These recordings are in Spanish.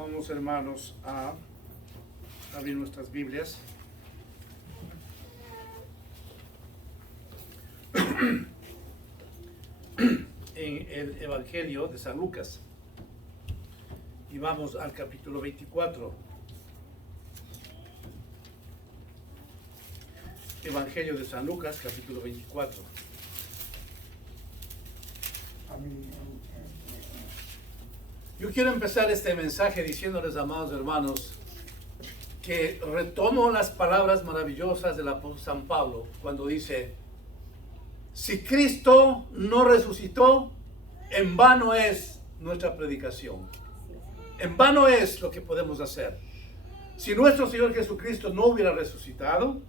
Vamos, hermanos, a abrir nuestras Biblias. En el Evangelio de San Lucas. Y vamos al capítulo 24. Evangelio de San Lucas, capítulo 24. Yo quiero empezar este mensaje diciéndoles, amados hermanos, que retomo las palabras maravillosas del apóstol San Pablo cuando dice: si Cristo no resucitó, en vano es nuestra predicación. En vano es lo que podemos hacer. Si nuestro Señor Jesucristo no hubiera resucitado,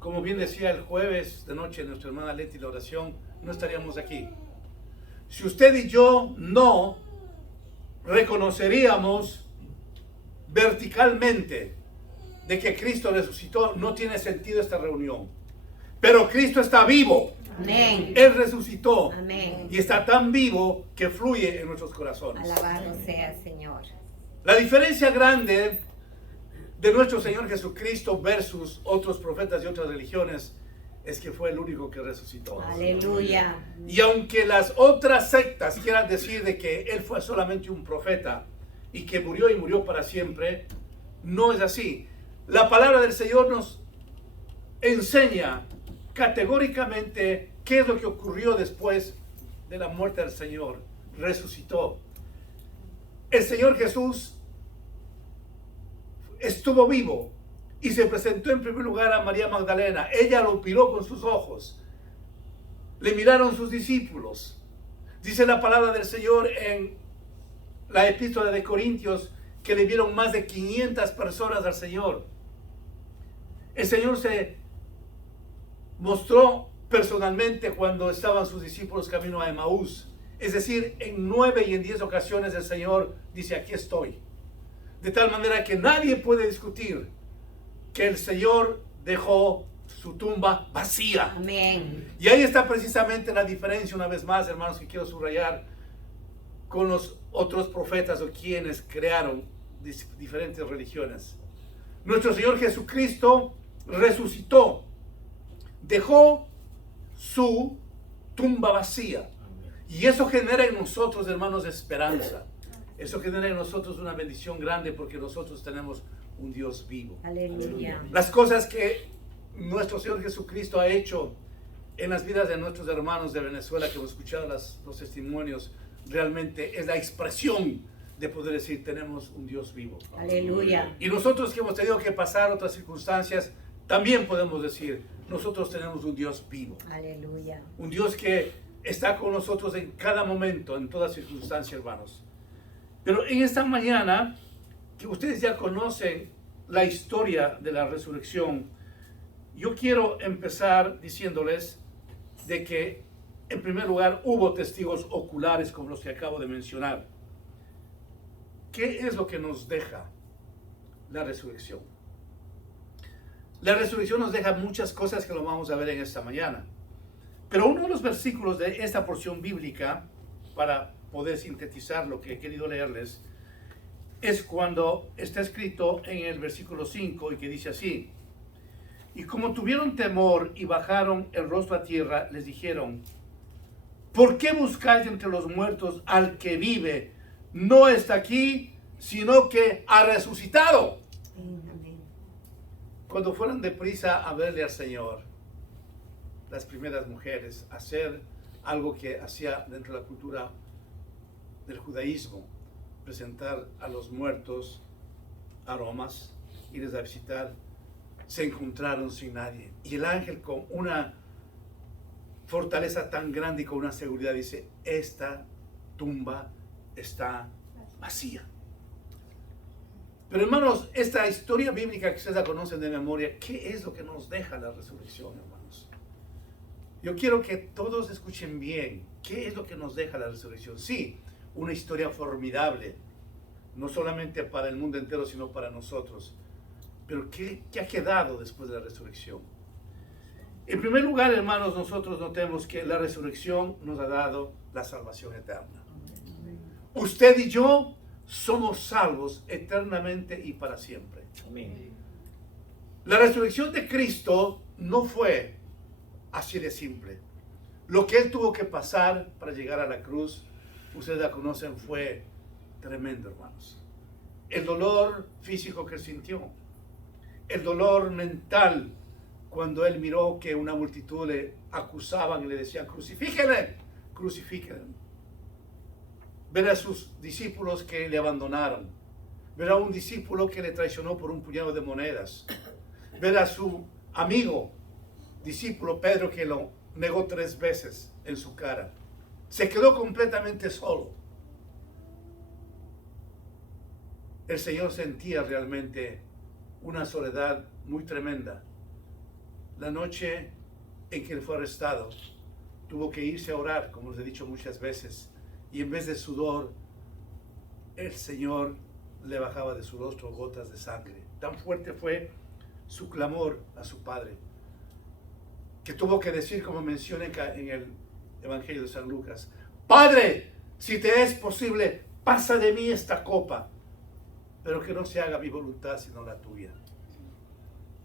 como bien decía el jueves de noche nuestra hermana Leti la oración, no estaríamos aquí. Si usted y yo no reconoceríamos verticalmente de que Cristo resucitó, no tiene sentido esta reunión. Pero Cristo está vivo. Amén. Él resucitó. Amén. Y está tan vivo que fluye en nuestros corazones. Alabado sea el Señor. La diferencia grande de nuestro Señor Jesucristo versus otros profetas y otras religiones es que fue el único que resucitó. Aleluya. Y aunque las otras sectas quieran decir de que Él fue solamente un profeta y que murió y murió para siempre, no es así. La palabra del Señor nos enseña categóricamente qué es lo que ocurrió después de la muerte del Señor. Resucitó. El Señor Jesús estuvo vivo y se presentó en primer lugar a María Magdalena. Ella lo miró con sus ojos. Le miraron sus discípulos. Dice la palabra del Señor en la epístola de Corintios que le vieron más de 500 personas al Señor. El Señor se mostró personalmente cuando estaban sus discípulos camino a Emaús. Es decir, en 9 y en 10 ocasiones el Señor dice: aquí estoy. De tal manera que nadie puede discutir que el Señor dejó su tumba vacía. Amén. Y ahí está precisamente la diferencia, una vez más, hermanos, que quiero subrayar, con los otros profetas o quienes crearon diferentes religiones. Nuestro Señor Jesucristo resucitó, dejó su tumba vacía. Y eso genera en nosotros, hermanos, esperanza. Eso genera en nosotros una bendición grande porque nosotros tenemos un Dios vivo. Aleluya. Las cosas que nuestro Señor Jesucristo ha hecho en las vidas de nuestros hermanos de Venezuela, que hemos escuchado los testimonios, realmente es la expresión de poder decir: tenemos un Dios vivo. Aleluya. Y nosotros que hemos tenido que pasar otras circunstancias, también podemos decir: nosotros tenemos un Dios vivo. Aleluya. Un Dios que está con nosotros en cada momento, en toda circunstancia, hermanos. Pero en esta mañana, que ustedes ya conocen la historia de la resurrección, yo quiero empezar diciéndoles de que, en primer lugar, hubo testigos oculares como los que acabo de mencionar. ¿Qué es lo que nos deja la resurrección? La resurrección nos deja muchas cosas que lo vamos a ver en esta mañana. Pero uno de los versículos de esta porción bíblica, para poder sintetizar lo que he querido leerles, es cuando está escrito en el versículo 5 y que dice así: y como tuvieron temor y bajaron el rostro a tierra, les dijeron: ¿por qué buscáis entre los muertos al que vive? No está aquí, sino que ha resucitado. Amén. Cuando fueron deprisa a verle al Señor, las primeras mujeres, hacer algo que hacía dentro de la cultura del judaísmo, presentar a los muertos aromas, irles a visitar, se encontraron sin nadie. Y el ángel, con una fortaleza tan grande y con una seguridad, dice: esta tumba está vacía. Pero, hermanos, esta historia bíblica que ustedes la conocen de memoria, ¿qué es lo que nos deja la resurrección, hermanos? Yo quiero que todos escuchen bien. ¿Qué es lo que nos deja la resurrección? Sí, una historia formidable, no solamente para el mundo entero, sino para nosotros. Pero ¿qué ha quedado después de la resurrección? En primer lugar, hermanos, nosotros notemos que la resurrección nos ha dado la salvación eterna. Usted y yo somos salvos eternamente y para siempre. Amén. La resurrección de Cristo no fue así de simple. Lo que Él tuvo que pasar para llegar a la cruz, ustedes la conocen, fue tremendo, hermanos. El dolor físico que Él sintió, el dolor mental cuando Él miró que una multitud le acusaban y le decían, crucifíquenle, crucifíquenle. Ver a sus discípulos que le abandonaron, ver a un discípulo que le traicionó por un puñado de monedas, ver a su amigo, discípulo Pedro, que lo negó 3 veces en su cara. Se quedó completamente solo. El Señor sentía realmente una soledad muy tremenda. La noche en que él fue arrestado, tuvo que irse a orar, como les he dicho muchas veces, y en vez de sudor, el Señor le bajaba de su rostro gotas de sangre. Tan fuerte fue su clamor a su Padre, que tuvo que decir, como menciona en el Evangelio de San Lucas, Padre, si te es posible, pasa de mí esta copa, pero que no se haga mi voluntad sino la tuya.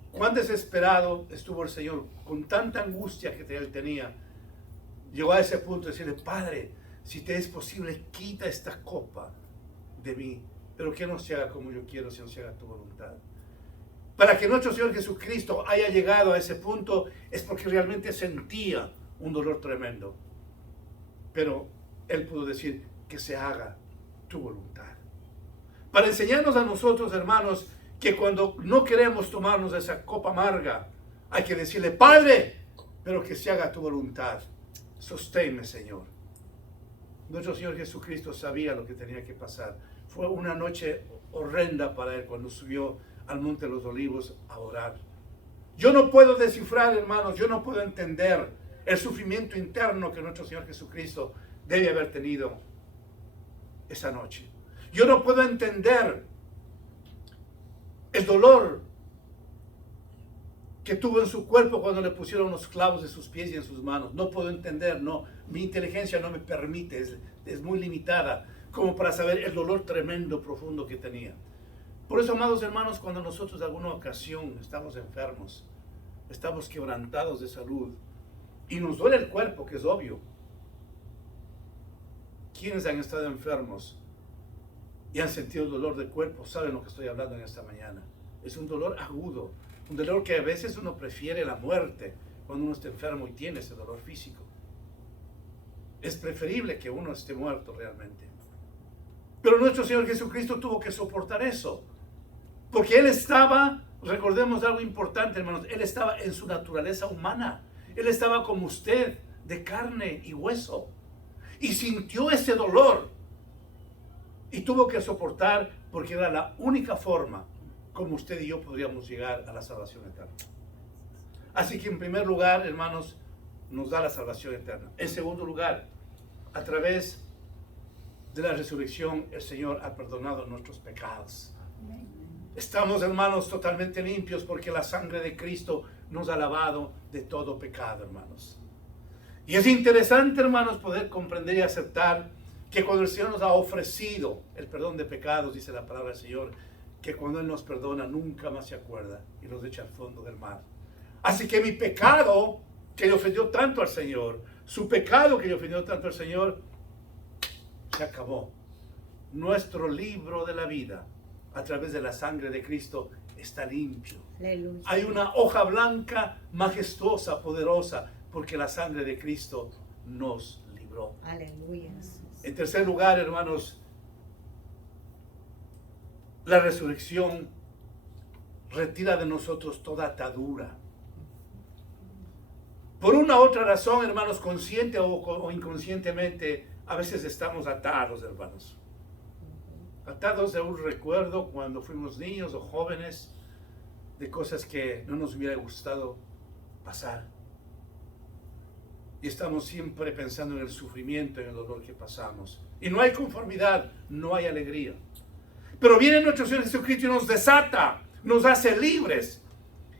Cuán desesperado estuvo el Señor, con tanta angustia que él tenía. Llegó a ese punto de decirle, Padre, si te es posible, quita esta copa de mí, pero que no se haga como yo quiero, sino se haga tu voluntad. Para que nuestro Señor Jesucristo haya llegado a ese punto, es porque realmente sentía un dolor tremendo. Pero Él pudo decir, que se haga tu voluntad. Para enseñarnos a nosotros, hermanos, que cuando no queremos tomarnos esa copa amarga, hay que decirle, Padre, pero que se haga tu voluntad. Sosténme, Señor. Nuestro Señor Jesucristo sabía lo que tenía que pasar. Fue una noche horrenda para Él cuando subió al Monte de los Olivos a orar. Yo no puedo descifrar, hermanos, yo no puedo entender el sufrimiento interno que nuestro Señor Jesucristo debe haber tenido esa noche. Yo no puedo entender el dolor que tuvo en su cuerpo cuando le pusieron los clavos de sus pies y en sus manos. No puedo entender, no, mi inteligencia no me permite, es muy limitada como para saber el dolor tremendo, profundo que tenía. Por eso, amados hermanos, cuando nosotros de alguna ocasión estamos enfermos, estamos quebrantados de salud y nos duele el cuerpo, que es obvio. Quienes han estado enfermos y han sentido el dolor del cuerpo saben lo que estoy hablando en esta mañana. Es un dolor agudo, un dolor que a veces uno prefiere la muerte cuando uno está enfermo y tiene ese dolor físico. Es preferible que uno esté muerto realmente. Pero nuestro Señor Jesucristo tuvo que soportar eso, porque Él estaba, recordemos algo importante, hermanos, Él estaba en su naturaleza humana. Él estaba como usted, de carne y hueso, y sintió ese dolor y tuvo que soportar, porque era la única forma como usted y yo podríamos llegar a la salvación eterna. Así que en primer lugar, hermanos, nos da la salvación eterna. En segundo lugar, a través de la resurrección, el Señor ha perdonado nuestros pecados. Estamos, hermanos, totalmente limpios porque la sangre de Cristo nos ha lavado de todo pecado, hermanos. Y es interesante, hermanos, poder comprender y aceptar que cuando el Señor nos ha ofrecido el perdón de pecados, dice la palabra del Señor, que cuando Él nos perdona nunca más se acuerda y nos echa al fondo del mar. Así que mi pecado que le ofendió tanto al Señor, su pecado que le ofendió tanto al Señor, se acabó. Nuestro libro de la vida, a través de la sangre de Cristo, está limpio. Aleluya. Hay una hoja blanca, majestuosa, poderosa, porque la sangre de Cristo nos libró. Aleluya. En tercer lugar, hermanos, la resurrección retira de nosotros toda atadura. Por una u otra razón, hermanos, consciente o inconscientemente, a veces estamos atados, hermanos. Atados de un recuerdo cuando fuimos niños o jóvenes, de cosas que no nos hubiera gustado pasar. Y estamos siempre pensando en el sufrimiento, en el dolor que pasamos. Y no hay conformidad, no hay alegría. Pero viene nuestro Señor Jesucristo y nos desata, nos hace libres.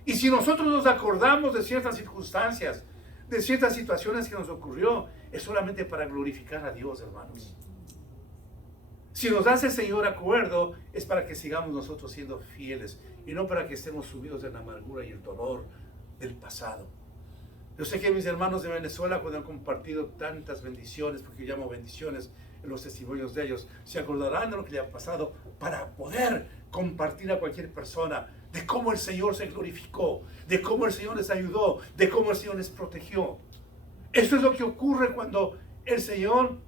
Y si nosotros nos acordamos de ciertas circunstancias, de ciertas situaciones que nos ocurrió, es solamente para glorificar a Dios, hermanos. Si nos hace, Señor, acuerdo, es para que sigamos nosotros siendo fieles y no para que estemos sumidos en la amargura y el dolor del pasado. Yo sé que mis hermanos de Venezuela, cuando han compartido tantas bendiciones, porque yo llamo bendiciones en los testimonios de ellos, se acordarán de lo que le ha pasado para poder compartir a cualquier persona de cómo el Señor se glorificó, de cómo el Señor les ayudó, de cómo el Señor les protegió. Esto es lo que ocurre cuando el Señor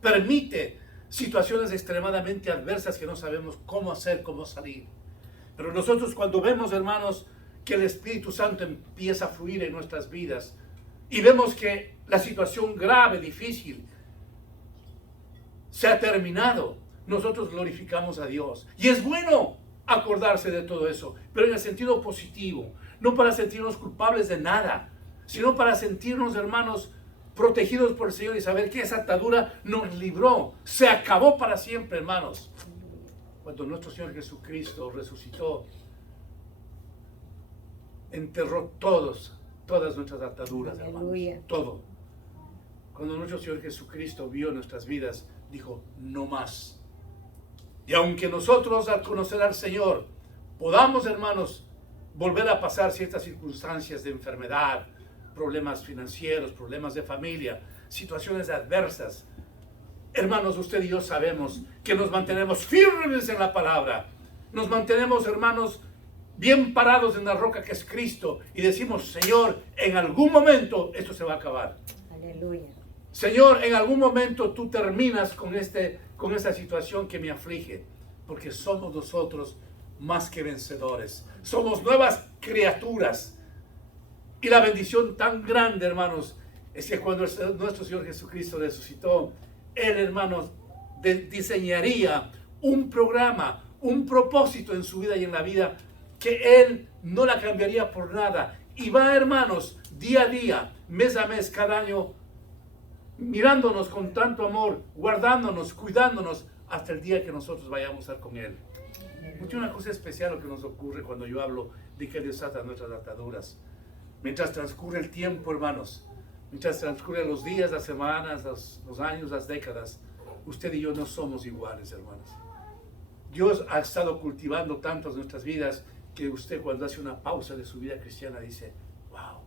permite situaciones extremadamente adversas que no sabemos cómo hacer, cómo salir. Pero nosotros cuando vemos, hermanos, que el Espíritu Santo empieza a fluir en nuestras vidas y vemos que la situación grave, difícil, se ha terminado, nosotros glorificamos a Dios. Y es bueno acordarse de todo eso, pero en el sentido positivo, no para sentirnos culpables de nada, sino para sentirnos, hermanos, protegidos por el Señor y saber que esa atadura nos libró, se acabó para siempre, hermanos. Cuando nuestro Señor Jesucristo resucitó, enterró todas nuestras ataduras, hermanos, todo. Cuando nuestro Señor Jesucristo vio nuestras vidas, dijo, no más. Y aunque nosotros al conocer al Señor podamos, hermanos, volver a pasar ciertas circunstancias de enfermedad, problemas financieros, problemas de familia, situaciones adversas, hermanos, usted y yo sabemos que nos mantenemos firmes en la palabra, nos mantenemos, hermanos, bien parados en la roca que es Cristo y decimos, Señor, en algún momento esto se va a acabar. Aleluya. Señor, en algún momento tú terminas con esta situación que me aflige, porque somos nosotros más que vencedores, somos nuevas criaturas. Y la bendición tan grande, hermanos, es que cuando nuestro Señor Jesucristo resucitó, Él, hermanos, diseñaría un programa, un propósito en su vida y en la vida, que Él no la cambiaría por nada. Y va, hermanos, día a día, mes a mes, cada año, mirándonos con tanto amor, guardándonos, cuidándonos, hasta el día que nosotros vayamos a estar con Él. Mucho una cosa especial lo que nos ocurre cuando yo hablo de que Dios ata nuestras ataduras. Mientras transcurre el tiempo, hermanos, mientras transcurren los días, las semanas, los años, las décadas, usted y yo no somos iguales, hermanos. Dios ha estado cultivando tantas nuestras vidas que usted cuando hace una pausa de su vida cristiana dice, wow,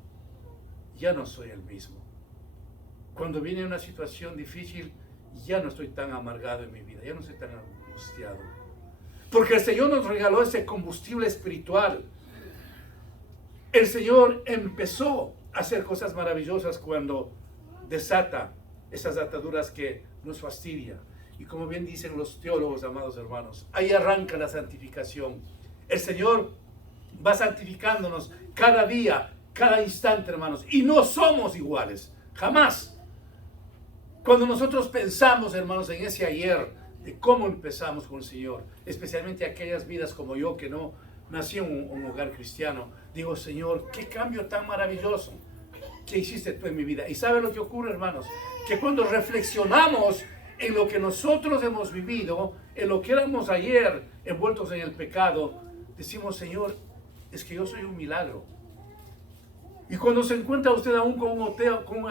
ya no soy el mismo. Cuando viene una situación difícil, ya no estoy tan amargado en mi vida, ya no estoy tan angustiado. Porque el Señor nos regaló ese combustible espiritual. El Señor empezó a hacer cosas maravillosas cuando desata esas ataduras que nos fastidian. Y como bien dicen los teólogos, amados hermanos, ahí arranca la santificación. El Señor va santificándonos cada día, cada instante, hermanos. Y no somos iguales, jamás. Cuando nosotros pensamos, hermanos, en ese ayer, de cómo empezamos con el Señor, especialmente aquellas vidas como yo que no nací en un hogar cristiano, digo, Señor, qué cambio tan maravilloso que hiciste tú en mi vida. Y ¿sabe lo que ocurre, hermanos? Que cuando reflexionamos en lo que nosotros hemos vivido, en lo que éramos ayer envueltos en el pecado, decimos, Señor, es que yo soy un milagro. Y cuando se encuentra usted aún con un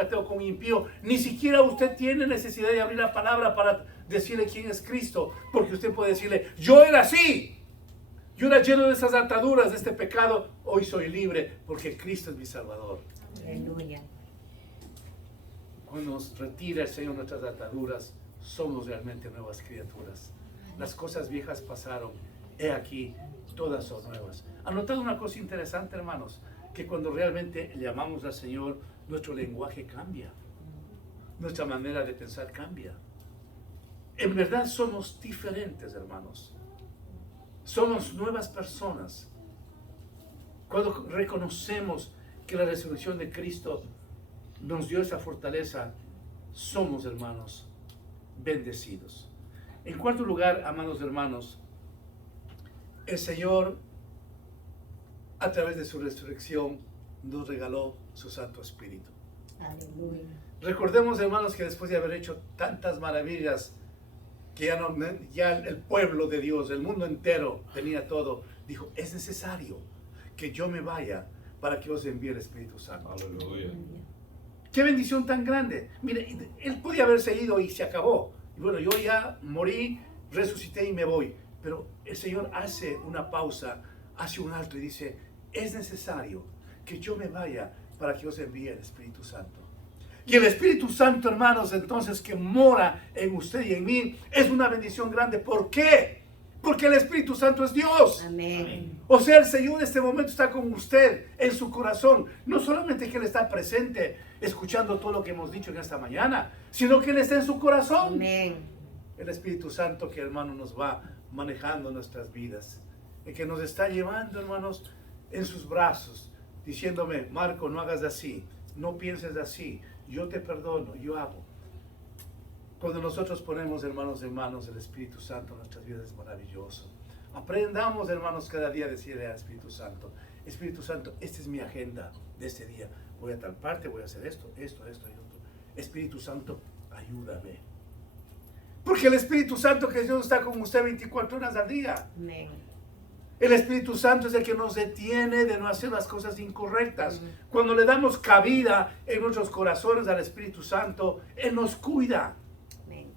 ateo, con un impío, ni siquiera usted tiene necesidad de abrir la palabra para decirle quién es Cristo, porque usted puede decirle, yo era así, yo era lleno de esas ataduras, de este pecado, hoy soy libre, porque Cristo es mi Salvador. Aleluya. Cuando nos retira el Señor nuestras ataduras, somos realmente nuevas criaturas. Las cosas viejas pasaron, he aquí, todas son nuevas. ¿Han notado una cosa interesante, hermanos? Que cuando realmente llamamos al Señor, nuestro lenguaje cambia, nuestra manera de pensar cambia. En verdad somos diferentes, hermanos. Somos nuevas personas. Cuando reconocemos que la resurrección de Cristo nos dio esa fortaleza, somos, hermanos, bendecidos. En cuarto lugar, amados hermanos, el Señor, a través de su resurrección, nos regaló su Santo Espíritu. Aleluya. Recordemos, hermanos, que después de haber hecho tantas maravillas, que ya el pueblo de Dios, el mundo entero tenía todo, dijo, es necesario que yo me vaya para que os envíe el Espíritu Santo. Aleluya. ¡Qué bendición tan grande! Mire, él podía haberse ido y se acabó. Y bueno, yo ya morí, resucité y me voy. Pero el Señor hace una pausa, hace un alto y dice, es necesario que yo me vaya para que os envíe el Espíritu Santo. Y el Espíritu Santo, hermanos, entonces que mora en usted y en mí, es una bendición grande. ¿Por qué? Porque el Espíritu Santo es Dios. Amén. O sea, el Señor en este momento está con usted en su corazón. No solamente que Él está presente escuchando todo lo que hemos dicho en esta mañana, sino que Él está en su corazón. Amén. El Espíritu Santo que, hermano, nos va manejando nuestras vidas. El que nos está llevando, hermanos, en sus brazos, diciéndome, Marco, no hagas así, no pienses así, yo te perdono, yo hago. Cuando nosotros ponemos, hermanos, en manos del Espíritu Santo, nuestras vidas es maravilloso. Aprendamos, hermanos, cada día a decirle al Espíritu Santo, Espíritu Santo, esta es mi agenda de este día. Voy a tal parte, voy a hacer esto. Espíritu Santo, ayúdame. Porque el Espíritu Santo que Dios está con usted 24 horas al día. Amén. El Espíritu Santo es el que nos detiene de no hacer las cosas incorrectas. Cuando le damos cabida en nuestros corazones al Espíritu Santo, Él nos cuida. Amén.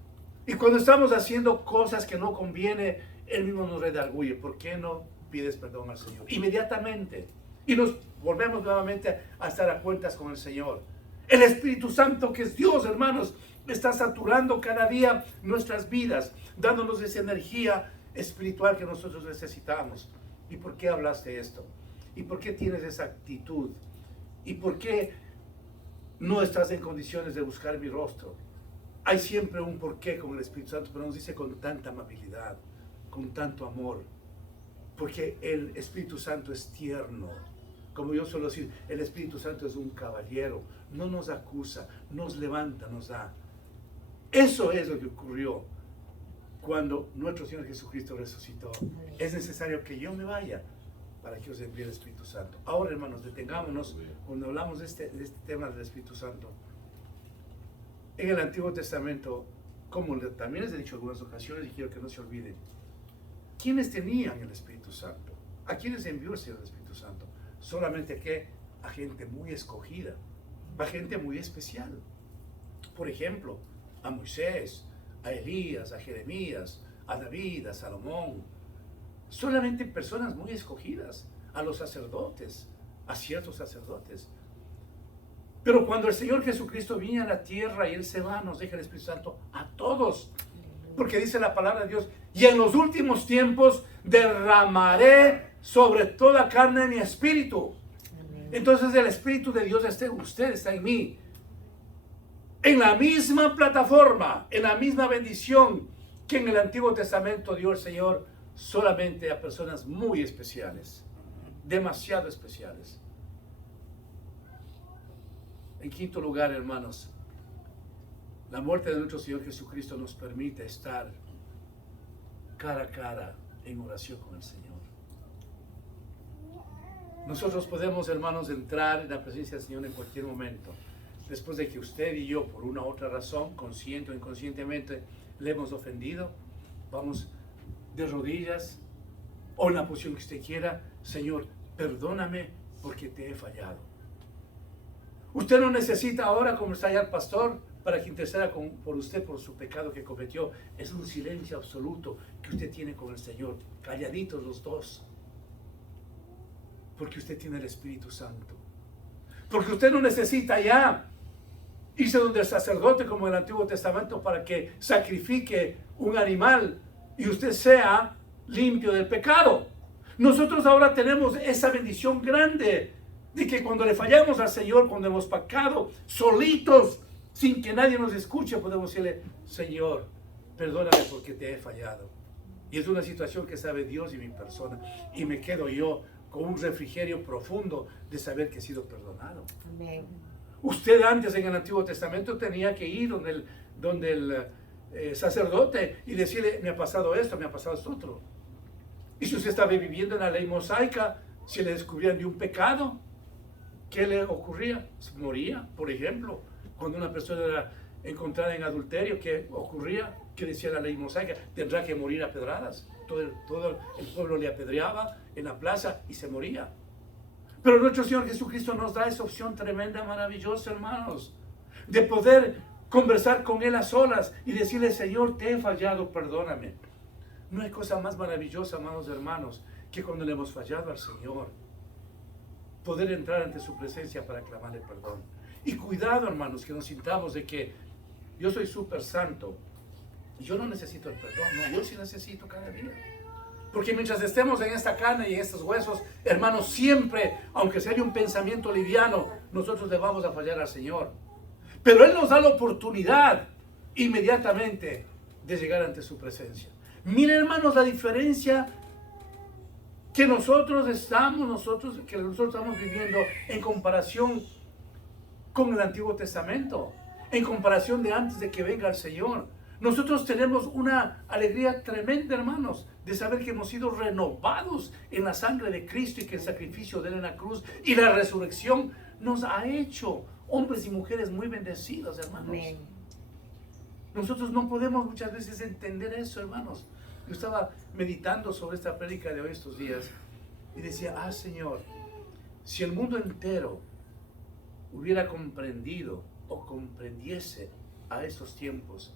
Y cuando estamos haciendo cosas que no conviene, Él mismo nos redarguye. ¿Por qué no pides perdón al Señor? Inmediatamente. Y nos volvemos nuevamente a estar a cuentas con el Señor. El Espíritu Santo, que es Dios, hermanos, está saturando cada día nuestras vidas, dándonos esa energía espiritual que nosotros necesitamos. ¿Y por qué hablaste esto? ¿Y por qué tienes esa actitud? ¿Y por qué no estás en condiciones de buscar mi rostro? Hay siempre un porqué con el Espíritu Santo, pero nos dice con tanta amabilidad, con tanto amor, porque el Espíritu Santo es tierno. Como yo suelo decir, el Espíritu Santo es un caballero, no nos acusa, nos levanta, nos da. Eso es lo que ocurrió cuando nuestro Señor Jesucristo resucitó. Es necesario que yo me vaya para que os envíe el Espíritu Santo. Ahora, hermanos, detengámonos cuando hablamos de este tema del Espíritu Santo. En el Antiguo Testamento, como también les he dicho en algunas ocasiones y quiero que no se olviden, ¿quiénes tenían el Espíritu Santo? ¿A quiénes envió el Señor el Espíritu Santo? Solamente que a gente muy escogida, a gente muy especial. Por ejemplo, a Moisés, a Elías, a Jeremías, a David, a Salomón. Solamente personas muy escogidas, a los sacerdotes, a ciertos sacerdotes. Pero cuando el Señor Jesucristo viene a la tierra y Él se va, nos deja el Espíritu Santo a todos. Porque dice la palabra de Dios, y en los últimos tiempos derramaré sobre toda carne mi espíritu. Amén. Entonces el Espíritu de Dios está en usted, está en mí. En la misma plataforma, en la misma bendición que en el Antiguo Testamento dio el Señor solamente a personas muy especiales, demasiado especiales. En quinto lugar, hermanos, la muerte de nuestro Señor Jesucristo nos permite estar cara a cara en oración con el Señor. Nosotros podemos, hermanos, entrar en la presencia del Señor en cualquier momento. Después de que usted y yo, por una u otra razón, consciente o inconscientemente, le hemos ofendido, vamos de rodillas o en la posición que usted quiera, Señor, perdóname porque te he fallado. Usted no necesita ahora conversar al pastor para que interceda por usted por su pecado que cometió. Es un silencio absoluto que usted tiene con el Señor, calladitos los dos, porque usted tiene el Espíritu Santo. Porque usted no necesita ya irse donde el sacerdote como en el Antiguo Testamento para que sacrifique un animal y usted sea limpio del pecado. Nosotros ahora tenemos esa bendición grande de que cuando le fallamos al Señor, cuando hemos pecado solitos, sin que nadie nos escuche, podemos decirle, Señor, perdóname porque te he fallado. Y es una situación que sabe Dios y mi persona, y me quedo yo con un refrigerio profundo de saber que he sido perdonado. Amén. Usted antes en el Antiguo Testamento tenía que ir donde el sacerdote y decirle, me ha pasado esto, me ha pasado esto otro. Y si usted estaba viviendo en la ley mosaica, si le descubrían de un pecado, ¿qué le ocurría? Moría, por ejemplo. Cuando una persona era encontrada en adulterio, ¿qué ocurría? ¿Qué decía la ley mosaica? Tendrá que morir a pedradas. Todo el pueblo le apedreaba en la plaza y se moría. Pero nuestro Señor Jesucristo nos da esa opción tremenda, maravillosa, hermanos, de poder conversar con Él a solas y decirle, Señor, te he fallado, perdóname. No hay cosa más maravillosa, amados hermanos, que cuando le hemos fallado al Señor, poder entrar ante su presencia para clamarle perdón. Y cuidado, hermanos, que nos sintamos de que yo soy súper santo, yo no necesito el perdón, no, yo sí necesito cada día. Porque mientras estemos en esta carne y en estos huesos, hermanos, siempre, aunque sea un pensamiento liviano, nosotros le vamos a fallar al Señor. Pero Él nos da la oportunidad inmediatamente de llegar ante su presencia. Miren, hermanos, la diferencia que nosotros estamos viviendo en comparación con el Antiguo Testamento, en comparación de antes de que venga el Señor. Nosotros tenemos una alegría tremenda, hermanos, de saber que hemos sido renovados en la sangre de Cristo y que el sacrificio de Él en la cruz y la resurrección nos ha hecho hombres y mujeres muy bendecidos, hermanos. Amén. Nosotros no podemos muchas veces entender eso, hermanos. Yo estaba meditando sobre esta prédica de hoy estos días y decía, Señor, si el mundo entero hubiera comprendido o comprendiese a estos tiempos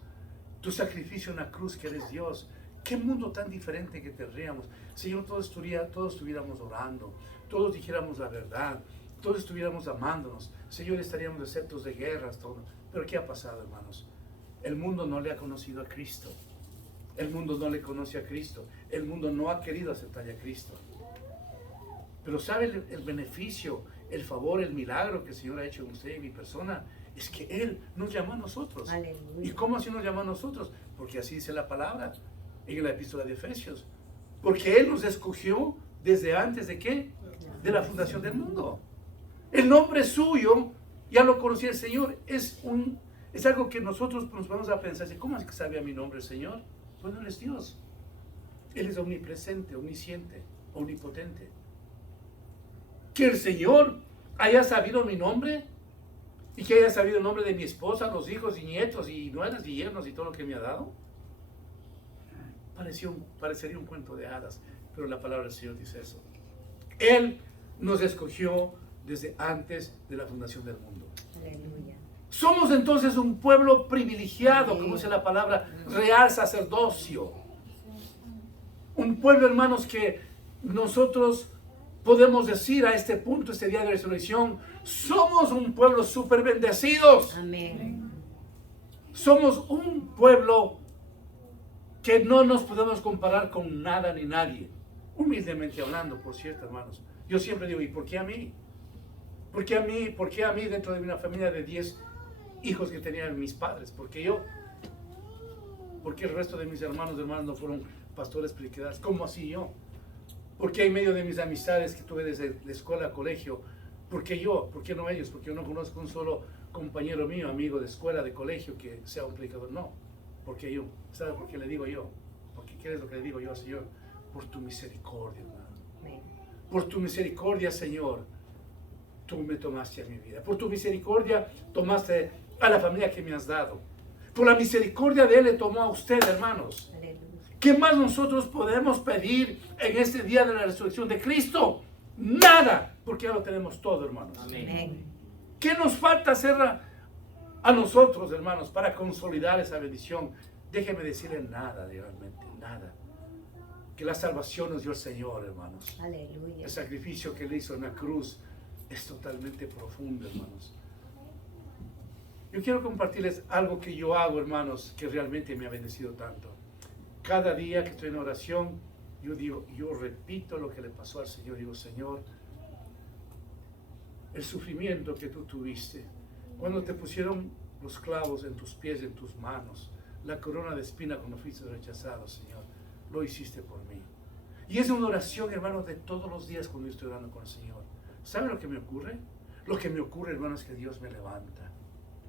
tu sacrificio en la cruz, que eres Dios, qué mundo tan diferente que tendríamos. Señor, todos estuviéramos orando, todos dijéramos la verdad, todos estuviéramos amándonos. Señor, estaríamos exceptos de guerras, todo. Pero ¿qué ha pasado, hermanos? El mundo no le ha conocido a Cristo. El mundo no le conoce a Cristo. El mundo no ha querido aceptar a Cristo. Pero ¿sabe el beneficio, el favor, el milagro que el Señor ha hecho en usted y en mi persona? Es que Él nos llamó a nosotros. Aleluya. ¿Y cómo así nos llamó a nosotros? Porque así dice la palabra en la epístola de Efesios. Porque Él nos escogió desde antes de ¿qué? De la fundación del mundo. El nombre suyo, ya lo conocía el Señor, es algo que nosotros nos vamos a pensar, ¿cómo es que sabía mi nombre el Señor? Bueno, Él es Dios. Él es omnipresente, omnisciente, omnipotente. Que el Señor haya sabido mi nombre y que haya sabido el nombre de mi esposa, los hijos y nietos y nueras y yernos y todo lo que me ha dado. Parecería un cuento de hadas, pero la palabra del Señor dice eso. Él nos escogió desde antes de la fundación del mundo. Aleluya. Somos entonces un pueblo privilegiado, como dice la palabra, real sacerdocio. Un pueblo, hermanos, que nosotros podemos decir a este punto, este día de resurrección, somos un pueblo súper bendecidos. Amén. Somos un pueblo que no nos podemos comparar con nada ni nadie. Humildemente hablando, por cierto, hermanos. Yo siempre digo, ¿y por qué a mí? ¿Por qué a mí? ¿Por qué a mí dentro de una familia de 10 hijos que tenían mis padres? ¿Por qué yo? ¿Por qué el resto de mis hermanos no fueron pastores predicadores? ¿Cómo así yo? ¿Por qué en medio de mis amistades que tuve desde la escuela, colegio? ¿Por qué yo? ¿Por qué no ellos? Porque yo no conozco un solo compañero mío, amigo de escuela, de colegio, que sea un predicador. No. ¿Por qué yo? ¿Sabe por qué le digo yo? Porque ¿qué es lo que le digo yo, Señor? Por tu misericordia, hermano. Amén. Por tu misericordia, Señor, tú me tomaste a mi vida. Por tu misericordia tomaste a la familia que me has dado. Por la misericordia de Él le tomó a usted, hermanos. Aleluya. ¿Qué más nosotros podemos pedir en este día de la resurrección de Cristo? Nada, porque ya lo tenemos todo, hermanos. Amén. ¿Qué nos falta hacer a nosotros, hermanos, para consolidar esa bendición? Déjeme decirle nada, realmente, nada. Que la salvación nos dio el Señor, hermanos. Aleluya. El sacrificio que Él hizo en la cruz es totalmente profundo, hermanos. Yo quiero compartirles algo que yo hago, hermanos, que realmente me ha bendecido tanto. Cada día que estoy en oración, yo repito lo que le pasó al Señor. Digo, Señor, el sufrimiento que tú tuviste, cuando te pusieron los clavos en tus pies, en tus manos, la corona de espina cuando fuiste rechazado, Señor, lo hiciste por mí. Y es una oración, hermanos, de todos los días cuando yo estoy orando con el Señor. ¿Sabe lo que me ocurre? Lo que me ocurre, hermanos, es que Dios me levanta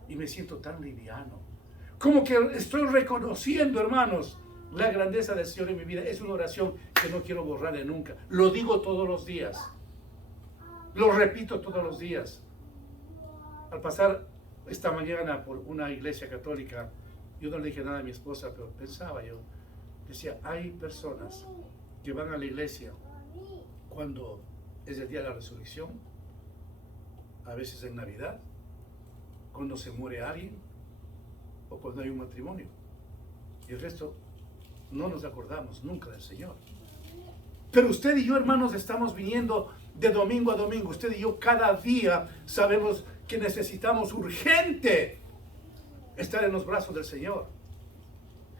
y me siento tan liviano. Como que estoy reconociendo, hermanos, la grandeza del Señor en mi vida. Es una oración que no quiero borrar de nunca. Lo digo todos los días. Lo repito todos los días. Al pasar esta mañana por una iglesia católica, yo no le dije nada a mi esposa, pero pensaba yo, decía, hay personas que van a la iglesia cuando es el día de la resurrección, a veces en Navidad, cuando se muere alguien, o cuando hay un matrimonio. Y el resto no nos acordamos nunca del Señor. Pero usted y yo, hermanos, estamos viniendo de domingo a domingo. Usted y yo cada día sabemos que necesitamos urgente estar en los brazos del Señor.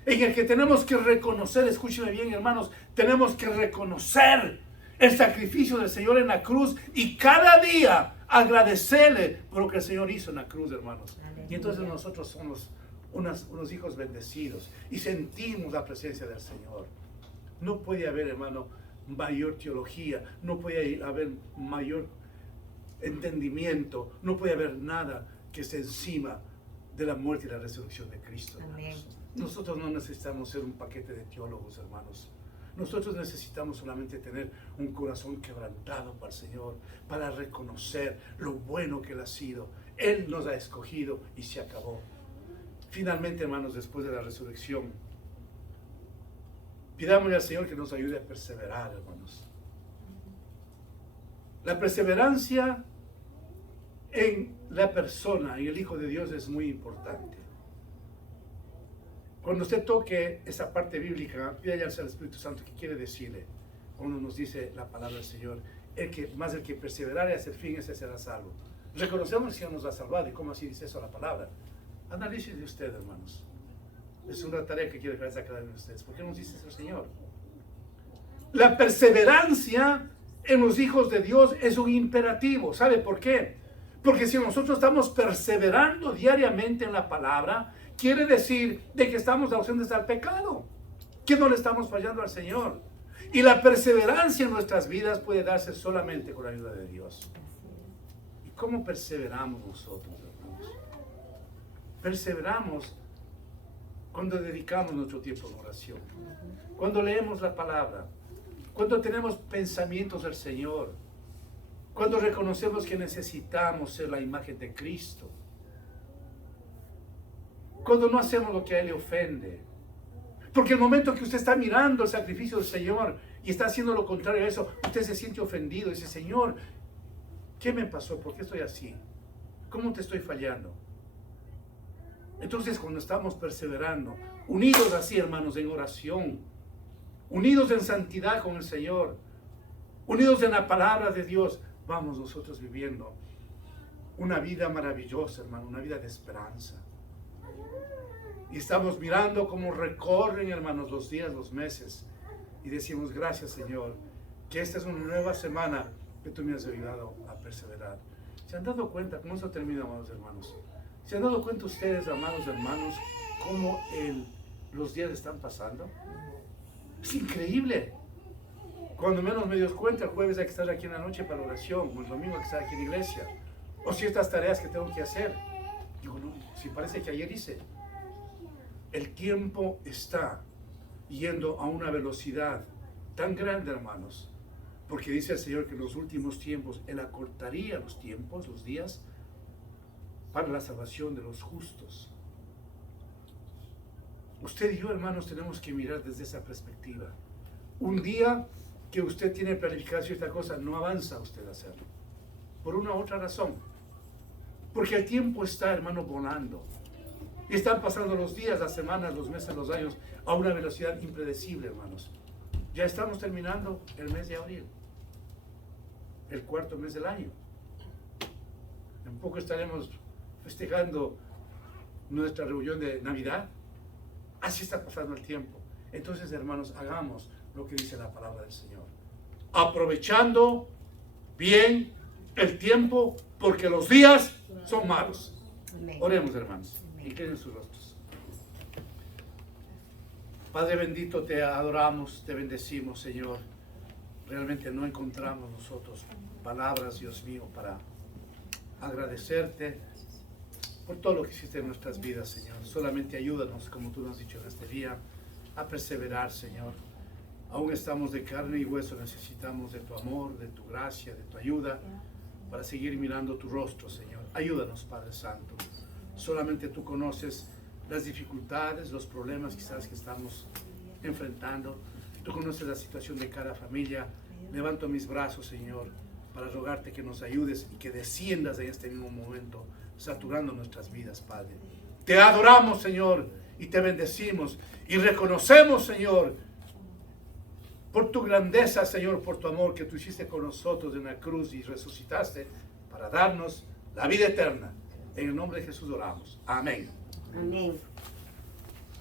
En el que tenemos que reconocer, escúcheme bien, hermanos, tenemos que reconocer el sacrificio del Señor en la cruz y cada día agradecerle por lo que el Señor hizo en la cruz, hermanos. Y entonces nosotros somos unos hijos bendecidos y sentimos la presencia del Señor. No puede haber, hermano, mayor teología, no puede haber mayor entendimiento, no puede haber nada que esté encima de la muerte y la resurrección de Cristo, hermanos. Nosotros no necesitamos ser un paquete de teólogos, hermanos. Nosotros necesitamos solamente tener un corazón quebrantado para el Señor, para reconocer lo bueno que Él ha sido. Él nos ha escogido y se acabó. Finalmente, hermanos, después de la resurrección, pidámosle al Señor que nos ayude a perseverar, hermanos. La perseverancia en la persona, en el Hijo de Dios, es muy importante. Cuando usted toque esa parte bíblica, pídale al Espíritu Santo que quiere decirle. Cuando nos dice la palabra del Señor, el que perseverare hasta el fin, ese será salvo. Reconocemos que el Señor nos ha salvado. ¿Y cómo así dice eso la palabra? Análisis de usted, hermanos. Es una tarea que quiero dejar a cada uno de ustedes. ¿Por qué nos dice eso el Señor? La perseverancia en los hijos de Dios es un imperativo. ¿Sabe por qué? Porque si nosotros estamos perseverando diariamente en la palabra, quiere decir de que estamos ausentes al pecado, que no le estamos fallando al Señor. Y la perseverancia en nuestras vidas puede darse solamente con la ayuda de Dios. ¿Y cómo perseveramos nosotros, hermanos? Perseveramos cuando dedicamos nuestro tiempo en oración, cuando leemos la palabra, cuando tenemos pensamientos del Señor, cuando reconocemos que necesitamos ser la imagen de Cristo, cuando no hacemos lo que a Él le ofende. Porque el momento que usted está mirando el sacrificio del Señor y está haciendo lo contrario a eso, usted se siente ofendido y dice: Señor, ¿qué me pasó? ¿Por qué estoy así? ¿Cómo te estoy fallando? Entonces, cuando estamos perseverando, unidos así, hermanos, en oración, unidos en santidad con el Señor, unidos en la palabra de Dios, vamos nosotros viviendo una vida maravillosa, hermano, una vida de esperanza. Y estamos mirando cómo recorren, hermanos, los días, los meses, y decimos: gracias, Señor, que esta es una nueva semana que tú me has ayudado a perseverar. ¿Se han dado cuenta? ¿Cómo eso termina, amados hermanos? ¿Se han dado cuenta ustedes, amados hermanos, cómo los días están pasando? Es increíble. Cuando menos me doy cuenta, el jueves hay que estar aquí en la noche para oración, o el domingo hay que estar aquí en la iglesia, o ciertas tareas que tengo que hacer. Digo: no, si parece que ayer hice. El tiempo está yendo a una velocidad tan grande, hermanos, porque dice el Señor que en los últimos tiempos Él acortaría los tiempos, los días, para la salvación de los justos. Usted y yo, hermanos, tenemos que mirar desde esa perspectiva. Un día que usted tiene planificado cierta cosa, no avanza usted a hacerlo, por una u otra razón, porque el tiempo está, hermano, volando. Y están pasando los días, las semanas, los meses, los años a una velocidad impredecible, hermanos. Ya estamos terminando el mes de abril, el cuarto mes del año. En poco estaremos festejando nuestra reunión de Navidad. Así está pasando el tiempo. Entonces, hermanos, hagamos lo que dice la palabra del Señor, aprovechando bien el tiempo, porque los días son malos. Oremos, hermanos. Inclinen sus rostros. Padre bendito, te adoramos, te bendecimos, Señor. Realmente no encontramos nosotros palabras, Dios mío, para agradecerte por todo lo que hiciste en nuestras vidas, Señor. Solamente ayúdanos, como tú nos has dicho en este día, a perseverar, Señor. Aún estamos de carne y hueso, necesitamos de tu amor, de tu gracia, de tu ayuda, para seguir mirando tu rostro, Señor. Ayúdanos, Padre Santo. Solamente tú conoces las dificultades, los problemas quizás que estamos enfrentando. Tú conoces la situación de cada familia. Levanto mis brazos, Señor, para rogarte que nos ayudes y que desciendas en este mismo momento, saturando nuestras vidas, Padre. Te adoramos, Señor, y te bendecimos. Y reconocemos, Señor, por tu grandeza, Señor, por tu amor que tú hiciste con nosotros en la cruz y resucitaste para darnos la vida eterna. En el nombre de Jesús oramos. Amén. Amén.